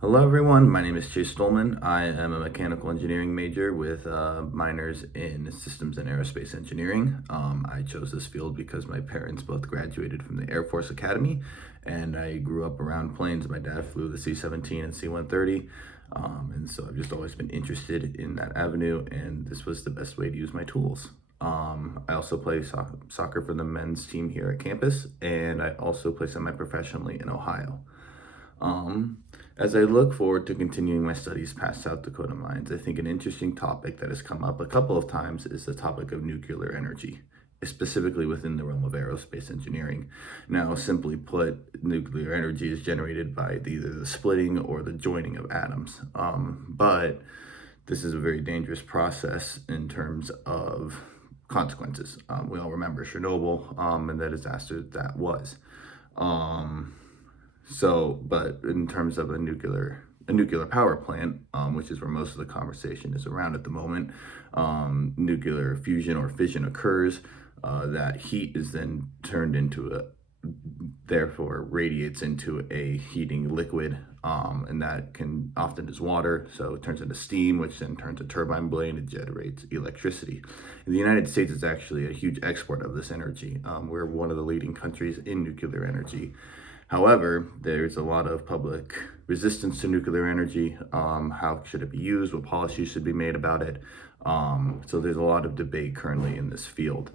Hello everyone, my name is Chase Stolman. I am a mechanical engineering major with minors in systems and aerospace engineering. I chose this field because my parents both graduated from the Air Force Academy and I grew up around planes. My dad flew the C-17 and C-130, and so I've just always been interested in that avenue, and this was the best way to use my tools. I also play soccer for the men's team here at campus, and I also play semi-professionally in Ohio. Um, as I look forward to continuing my studies past South Dakota Mines, I think an interesting topic that has come up a couple of times is the topic of nuclear energy, specifically within the realm of aerospace engineering. Now, simply put, nuclear energy is generated by either the splitting or the joining of atoms. But this is a very dangerous process in terms of consequences. We all remember Chernobyl and the disaster that was. Um, but in terms of a nuclear power plant, which is where most of the conversation is around at the moment, nuclear fusion or fission occurs. That heat is then turned into therefore radiates into a heating liquid, and that can often is water, so it turns into steam, which then turns a turbine blade and generates electricity. In the United States, it's actually a huge export of this energy. We're one of the leading countries in nuclear energy. However, there's a lot of public resistance to nuclear energy. How should it be used? What policies should be made about it? So there's a lot of debate currently in this field.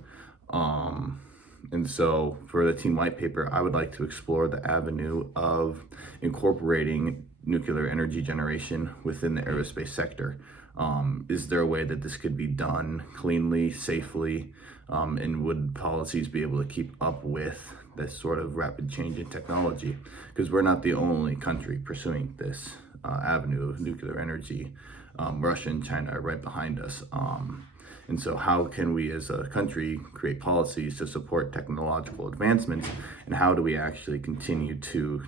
And so for the Team White Paper, I would like to explore the avenue of incorporating nuclear energy generation within the aerospace sector. Is there a way that this could be done cleanly, safely, and would policies be able to keep up with this sort of rapid change in technology? Because we're not the only country pursuing this avenue of nuclear energy. Russia and China are right behind us. And so how can we as a country create policies to support technological advancements, and how do we actually continue to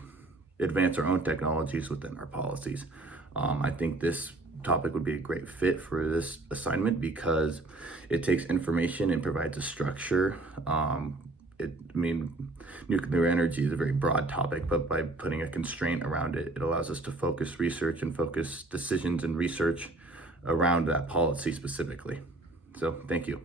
advance our own technologies within our policies? I think this topic would be a great fit for this assignment because it takes information and provides a structure. Nuclear energy is a very broad topic, but by putting a constraint around it, it allows us to focus research and focus decisions and research around that policy specifically. So thank you.